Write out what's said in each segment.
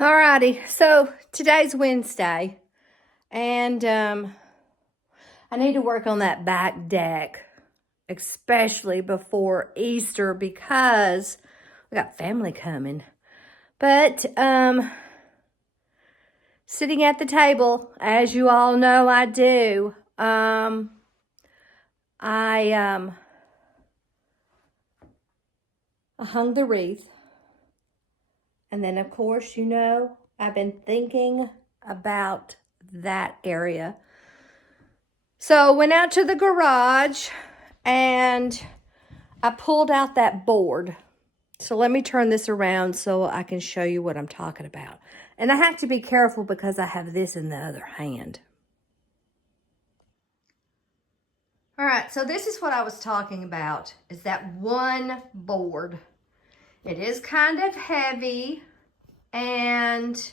Alrighty, so today's Wednesday, and I need to work on that back deck, especially before Easter because we got family coming. But sitting at the table, as you all know I do, I hung the wreath. And then, of course, you know, I've been thinking about that area. So I went out to the garage and I pulled out that board. So let me turn this around so I can show you what I'm talking about. And I have to be careful because I have this in the other hand. All right, so this is what I was talking about, is that one board. It is kind of heavy, and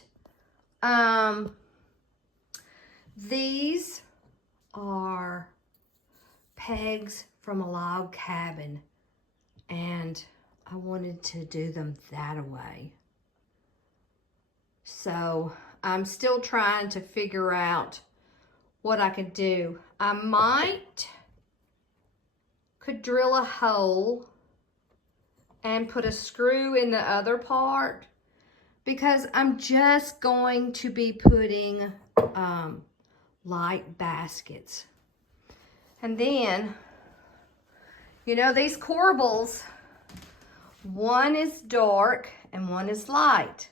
these are pegs from a log cabin, and I wanted to do them that way. So I'm still trying to figure out what I could do. I could drill a hole and put a screw in the other part, because I'm just going to be putting light baskets. And then, you know, these corbels, one is dark and one is light.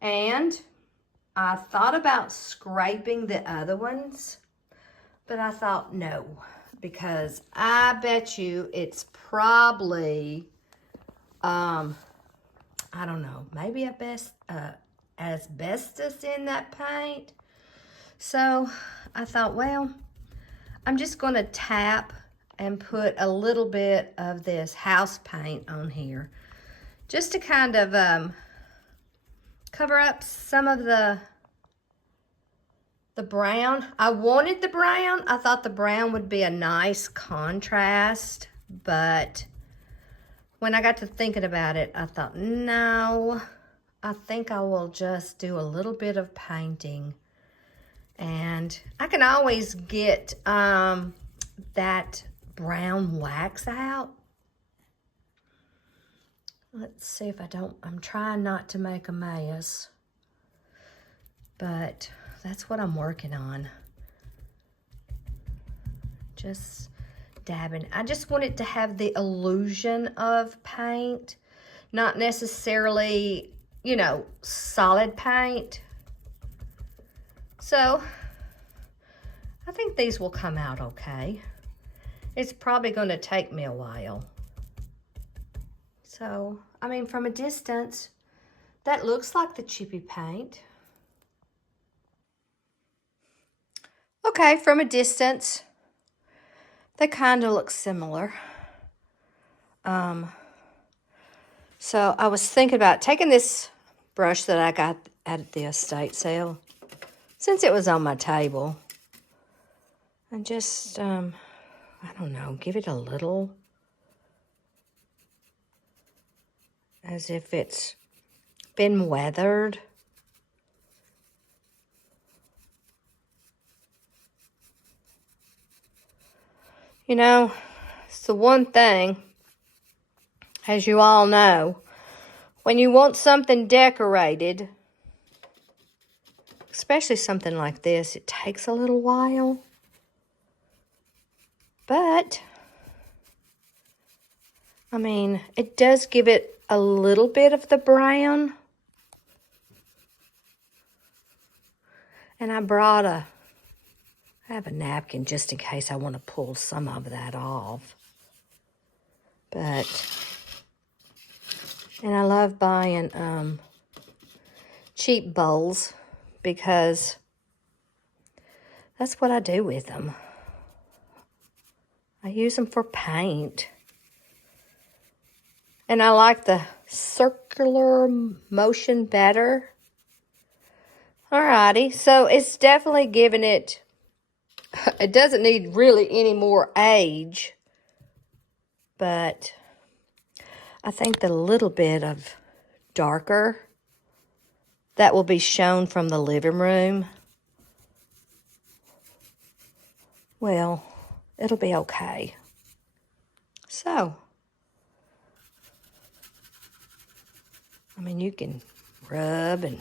And I thought about scraping the other ones, but I thought no, because I bet you it's probably I don't know, maybe asbestos in that paint. So I thought, well, I'm just going to tap and put a little bit of this house paint on here, just to kind of cover up some of the brown. I wanted the brown. I thought the brown would be a nice contrast, but when I got to thinking about it, I thought, no, I think I will just do a little bit of painting. And I can always get that brown wax out. Let's see if I'm trying not to make a mess, but that's what I'm working on. Just dabbing. I just want it to have the illusion of paint, not necessarily, you know, solid paint. So I think these will come out okay. It's probably going to take me a while. So, I mean, from a distance, that looks like the chippy paint. Okay, from a distance, they kind of look similar. So I was thinking about taking this brush that I got at the estate sale, since it was on my table, and just, I don't know, give it a little, as if it's been weathered. You know, it's the one thing, as you all know, when you want something decorated, especially something like this, it takes a little while. But, I mean, it does give it a little bit of the brown. And I have a napkin just in case I want to pull some of that off. But, and I love buying cheap bowls, because that's what I do with them. I use them for paint. And I like the circular motion better. Alrighty, so it's definitely giving it doesn't need really any more age, but I think the little bit of darker that will be shown from the living room, well, it'll be okay. So, I mean, you can rub and,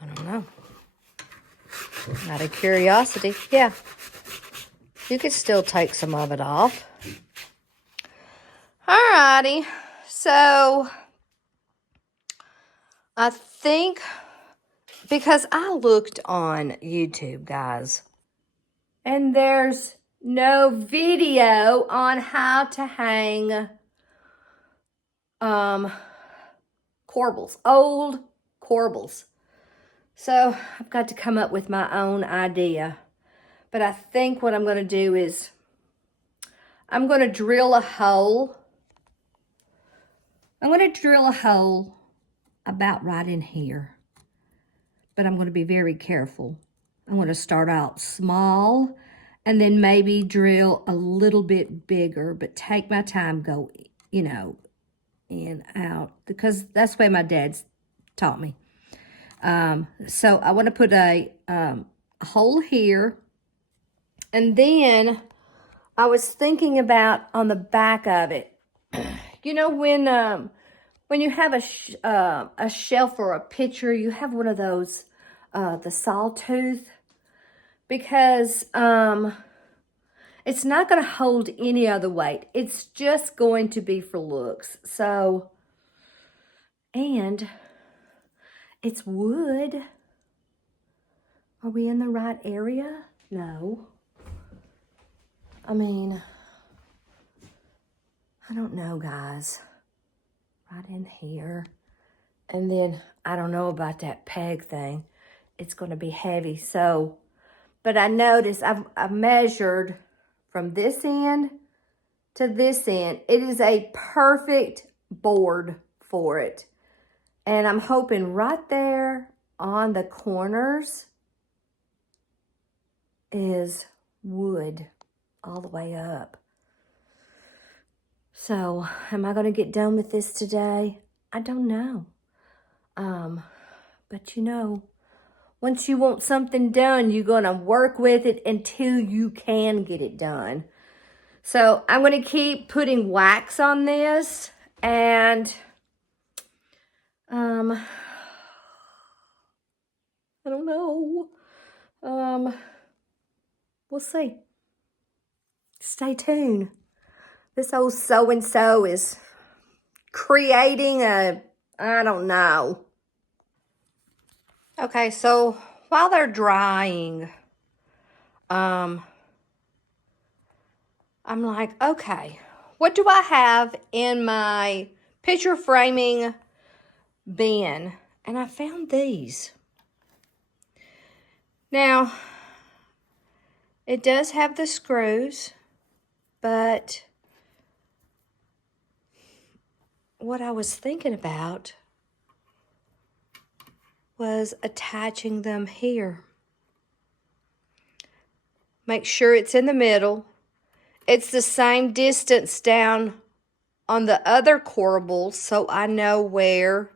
I don't know. Out of curiosity, yeah. You could still take some of it off. Alrighty, so I think, because I looked on YouTube, guys, and there's no video on how to hang corbels, old corbels. So I've got to come up with my own idea. But I think what I'm going to do is I'm going to drill a hole. I'm going to drill a hole about right in here. But I'm going to be very careful. I'm going to start out small and then maybe drill a little bit bigger, but take my time, go, you know, in, out, because that's the way my dad's taught me. So I want to put a hole here. And then I was thinking about on the back of it, you know, when you have a shelf or a pitcher, you have one of those, the sawtooth, because it's not going to hold any other weight. It's just going to be for looks. So, and it's wood. Are we in the right area? No. I mean, I don't know, guys. Right in here. And then, I don't know about that peg thing. It's going to be heavy. So, but I noticed, I've measured from this end to this end. It is a perfect board for it. And I'm hoping right there on the corners is wood all the way up. So, am I going to get done with this today? I don't know. But you know, once you want something done, you're going to work with it until you can get it done. So, I'm going to keep putting wax on this, and I don't know. We'll see. Stay tuned. This old so-and-so is creating a, I don't know. Okay, so while they're drying, I'm like, okay, what do I have in my picture framing bin? And I found these. Now, it does have the screws, but what I was thinking about was attaching them here. Make sure it's in the middle. It's the same distance down on the other corbels, so I know where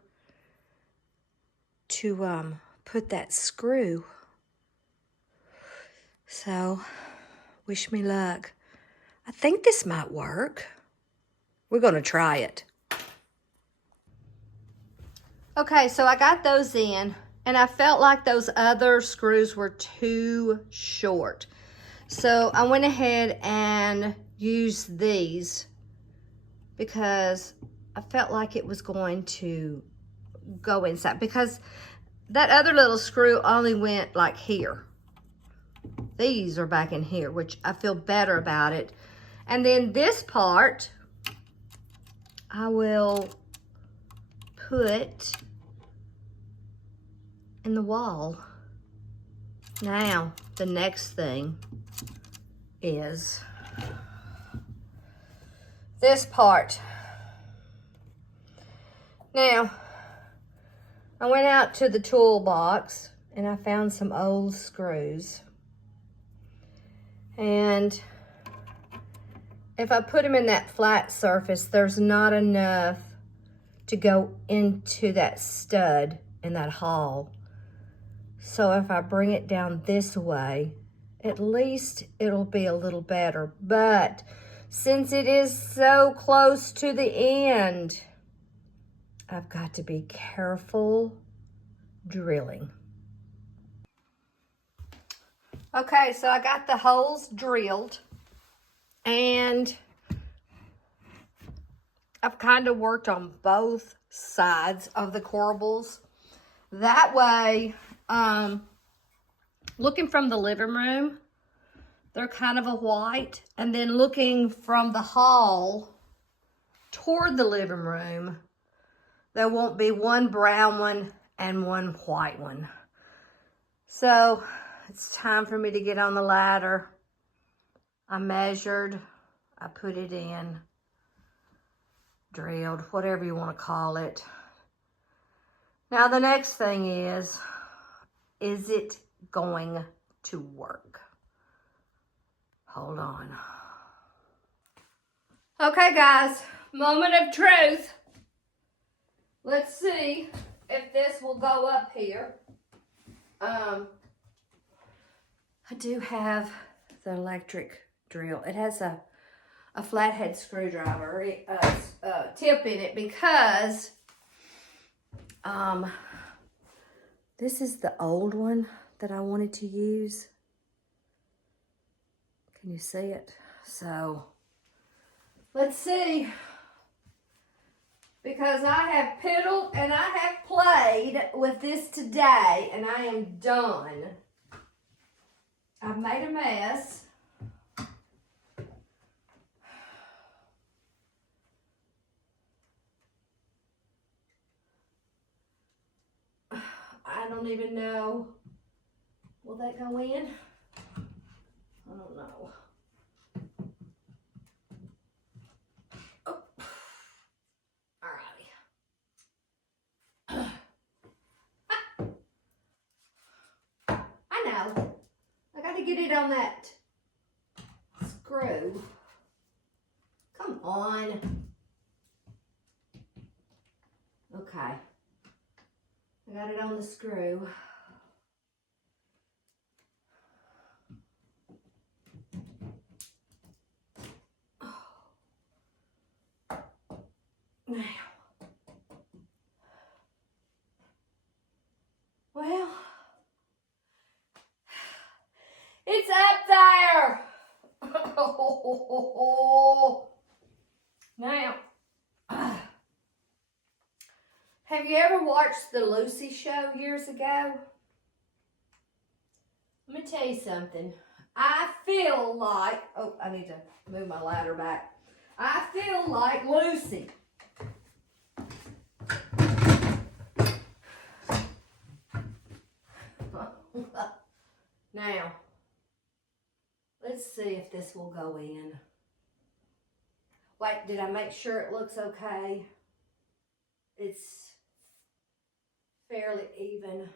to put that screw. So, wish me luck. I think this might work. We're going to try it. Okay, so I got those in, and I felt like those other screws were too short. So I went ahead and used these because I felt like it was going to go inside, because that other little screw only went like here. These are back in here, which I feel better about it. And then this part, I will put in the wall. Now, the next thing is this part. Now, I went out to the toolbox and I found some old screws. And if I put them in that flat surface, there's not enough to go into that stud in that hall. So if I bring it down this way, at least it'll be a little better. But since it is so close to the end, I've got to be careful drilling. Okay, so I got the holes drilled, and I've kind of worked on both sides of the corbels. That way, looking from the living room, they're kind of a white, and then looking from the hall toward the living room, there won't be one brown one and one white one. So it's time for me to get on the ladder. I measured, I put it in, drilled, whatever you want to call it. Now the next thing is it going to work? Hold on. Okay guys, moment of truth. Let's see if this will go up here. I do have the electric drill. It has a flathead screwdriver tip in it because this is the old one that I wanted to use. Can you see it? So let's see, because I have piddled and I have played with this today, and I am done. I've made a mess. I don't even know. Will that go in? I don't know. Oh. Alrighty. I know. I got to get it on that screw. Come on. Okay. I got it on the screw. Now. Well, it's up there. Now, have you ever watched the Lucy show years ago? Let me tell you something. I feel like, oh, I need to move my ladder back. I feel like Lucy. Now, let's see if this will go in. Wait, did I make sure it looks okay? It's fairly even.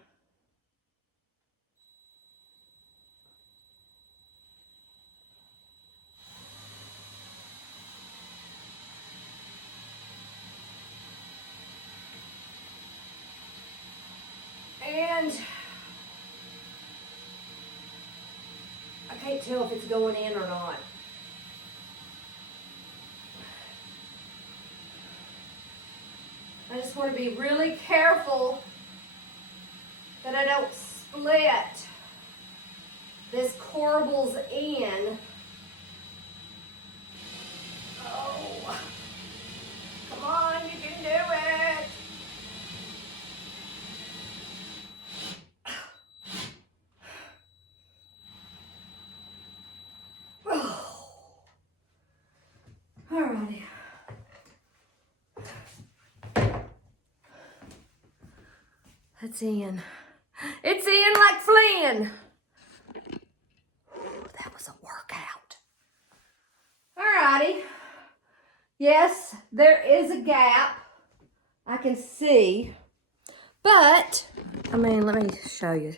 And I can't tell if it's going in or not. I just want to be really careful that I don't split this corbels in. Oh, come on, you can do it. Alrighty. It's in. It's in like Flynn. Ooh, that was a workout. Alrighty. Yes, there is a gap. I can see. But, I mean, let me show you.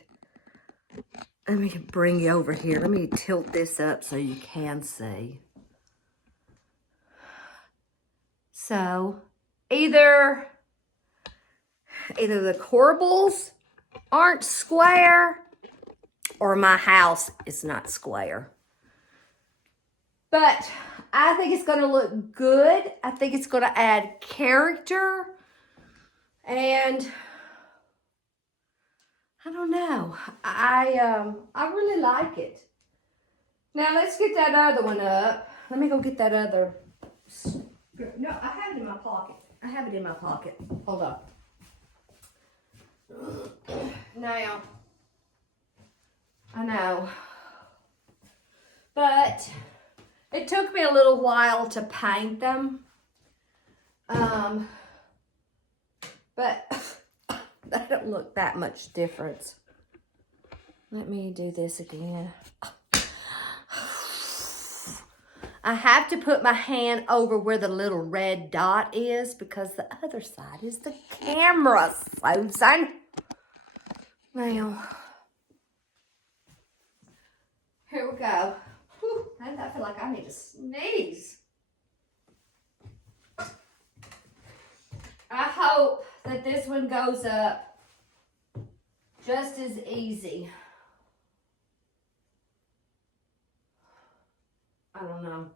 Let me bring you over here. Let me tilt this up so you can see. So, either either the corbels aren't square or my house is not square. But I think it's going to look good. I think it's going to add character. And I don't know. I really like it. Now let's get that other one up. Let me go get that other. No, I have it in my pocket. I have it in my pocket. Hold on. Now, I know. But it took me a little while to paint them. But that don't look that much difference. Let me do this again. I have to put my hand over where the little red dot is because the other side is the camera, Susan. Now, here we go. Whew, I feel like I need to sneeze. I hope that this one goes up just as easy. I don't know.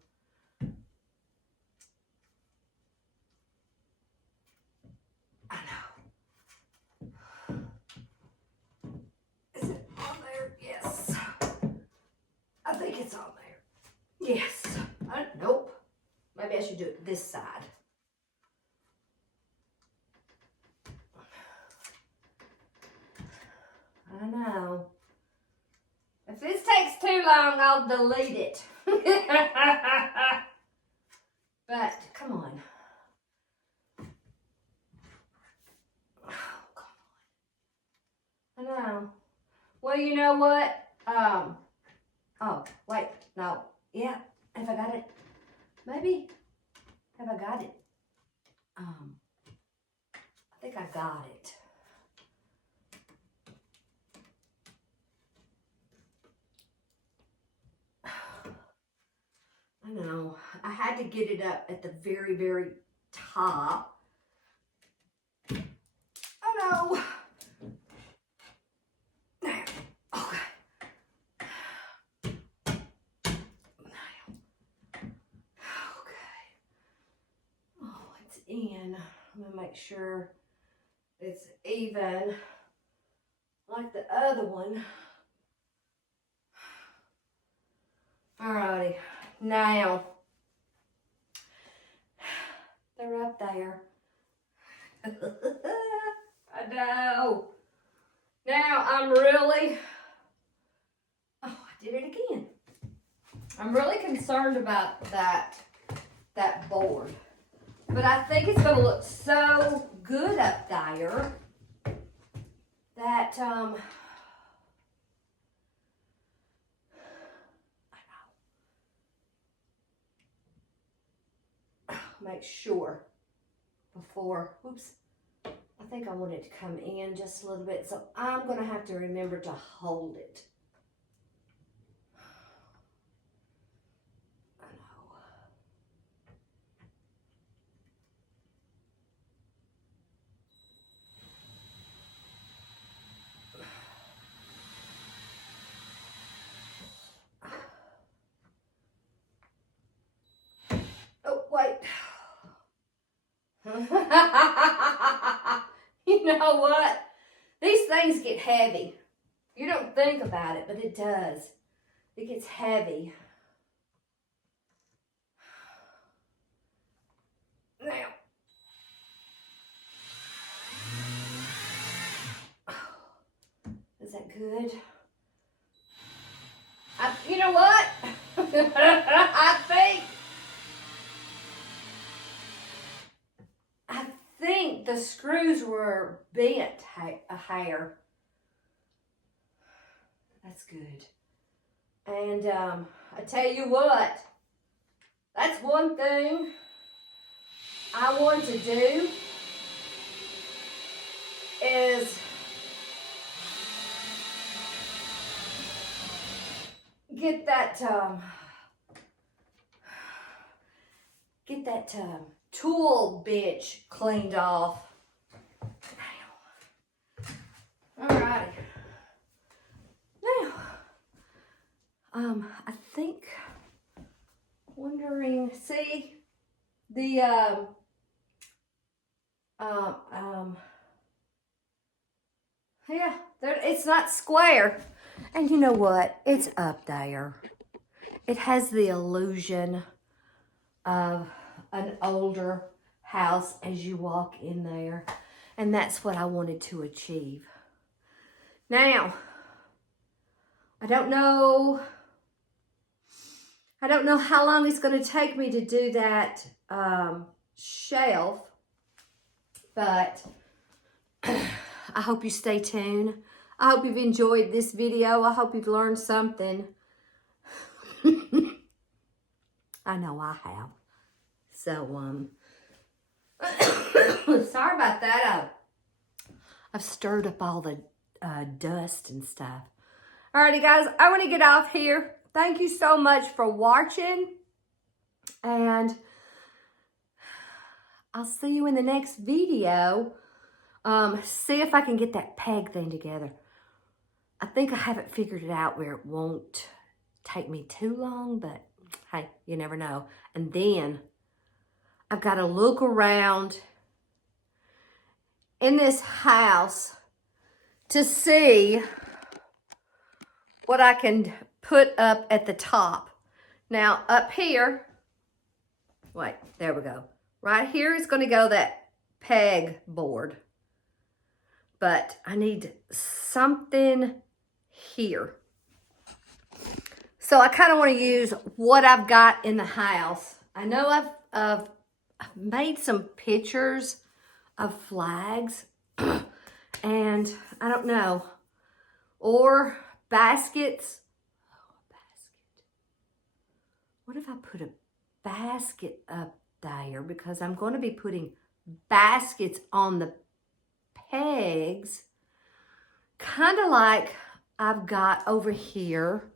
I know. Is it on there? Yes. I think it's on there. Yes. Nope. Maybe I should do it this side. I know. If this takes too long, I'll delete it. But, come on. Oh, come on. I know. Well, you know what? Oh, wait. No. Yeah. Have I got it? Maybe. Have I got it? I think I got it. I know. I had to get it up at the very, very top. I know. Now. Okay. Now. Okay. Oh, it's in. I'm going to make sure it's even like the other one. Alrighty. Now, they're up there. I know. Now I'm really, I did it again. I'm really concerned about that board. But I think it's going to look so good up there that, make sure before, oops, I think I want it to come in just a little bit, so I'm going to have to remember to hold it. I know. Oh, wait. You know what? These things get heavy. You don't think about it, but it does. It gets heavy. Now. Is that good? You know what? I think the screws were bent a hair. That's good. And I tell you what, that's one thing I want to do is get that tool bench cleaned off. Alrighty. Now, I think, wondering, see, the, yeah, it's not square. And you know what? It's up there. It has the illusion of an older house as you walk in there. And that's what I wanted to achieve. Now, I don't know how long it's going to take me to do that shelf, but I hope you stay tuned. I hope you've enjoyed this video. I hope you've learned something. I know I have. So, sorry about that. I've stirred up all the dust and stuff. Alrighty, guys, I want to get off here. Thank you so much for watching. And I'll see you in the next video. See if I can get that peg thing together. I think I haven't figured it out where it won't take me too long, but hey, you never know. And then I've got to look around in this house to see what I can put up at the top. Now up here, wait, there we go. Right here is going to go that peg board. But I need something here. So I kind of want to use what I've got in the house. I know I've made some pictures of flags. And I don't know. Or baskets. Oh, a basket. What if I put a basket up there? Because I'm going to be putting baskets on the pegs, kind of like I've got over here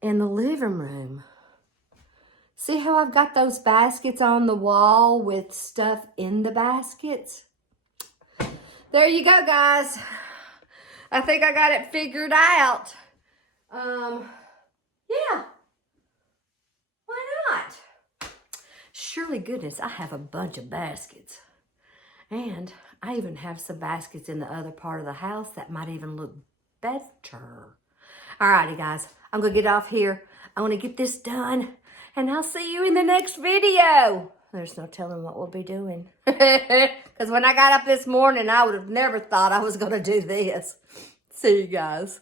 in the living room. See how I've got those baskets on the wall with stuff in the baskets? There you go, guys. I think I got it figured out. Yeah. Why not? Surely goodness, I have a bunch of baskets. And I even have some baskets in the other part of the house that might even look better. Alrighty, guys. I'm going to get off here. I want to get this done. And I'll see you in the next video. There's no telling what we'll be doing. Because when I got up this morning, I would have never thought I was going to do this. See you guys.